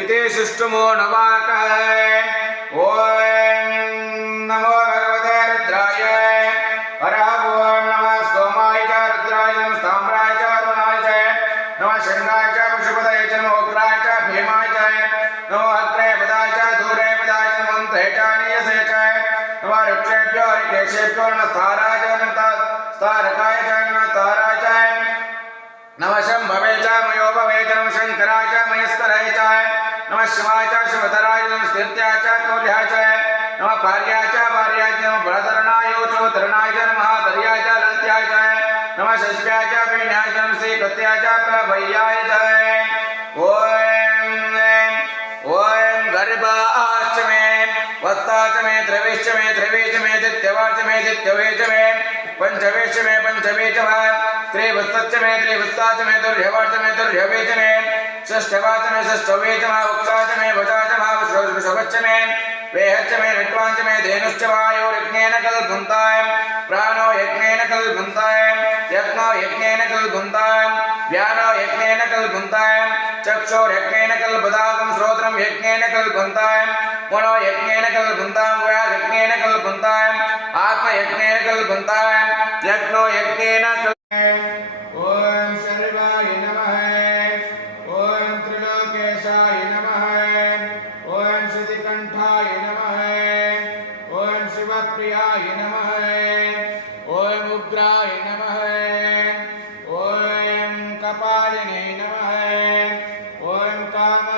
इति सुष्टुमो नवाकः ओम नमो भगवते रुद्राय हरः ओम नमः सोमाय च रुद्राय नमः ताम्राय च अरुणाय च नमः शंगाय च पशुपतये च नमः उग्राय च भीमाय च नमो अग्रे पदाय च दूरे पदाय च मन्त्रे च नियसे च नमः वृक्षेभ्यो हरिकेशेभ्यो नमः स्थाराय च नमः स्थारकाय च नमः ताराय च नमः शंभवे च मयोभवे च नमः शंकराय च महेश्वराय च नमः शिवाय च शिवधराय नमः स्थित्याय च कौल्याय च नमः भार्याय च भार्याय च नमः बलधरणाय चोधरणाय च नमः धर्याय च ललित्याय च नमः शशिकाय च वीण्याय च नमः श्रीकृत्याय च प्रभय्याय च ओम गर्भाष्टमे वत्साष्टमे त्रैवेष्टमे त्रैवेष्टमे दित्यवाष्टमे दित्यवेष्टमे पंचवेष्टमे पंचवेष्टमे त्रिवत्सच्चमे त्रिवत्साच्चमे दुर्यवाष्टमे दुर्यवेष्टमे षष्ठवाच्चमे षष्ठवेष्टमे वक्षाच्चमे वचाच्चमे वृषभच्चमे वेहच्चमे ऋट्वाञ्चमे धेनुश्चवायोर्यज्ञेन कल्पन्ताय प्राणो यज्ञेन कल्पन्ताय यज्ञो यज्ञेन कल्पन्ताय व्यानो यज्ञेन कल्पन्ताय चक्षुर्यज्ञेन कल्पताकं श्रोत्रं यज्ञेन कल्पन्ताय मनो यज्ञेन कल्पन्ताय वाक् यज्ञेन कल्पन्ताय आत्मा यज्ञेन कल्पन्ताय यज्ञो यज्ञेन ओम शर्वाय नमः ओम त्रिलोकेशाय नमः ओम श्रुतिकंठाय नमः ओम शिवप्रियाय नमः ओम उग्राय नमः ओम कपालिने नमः ओम काम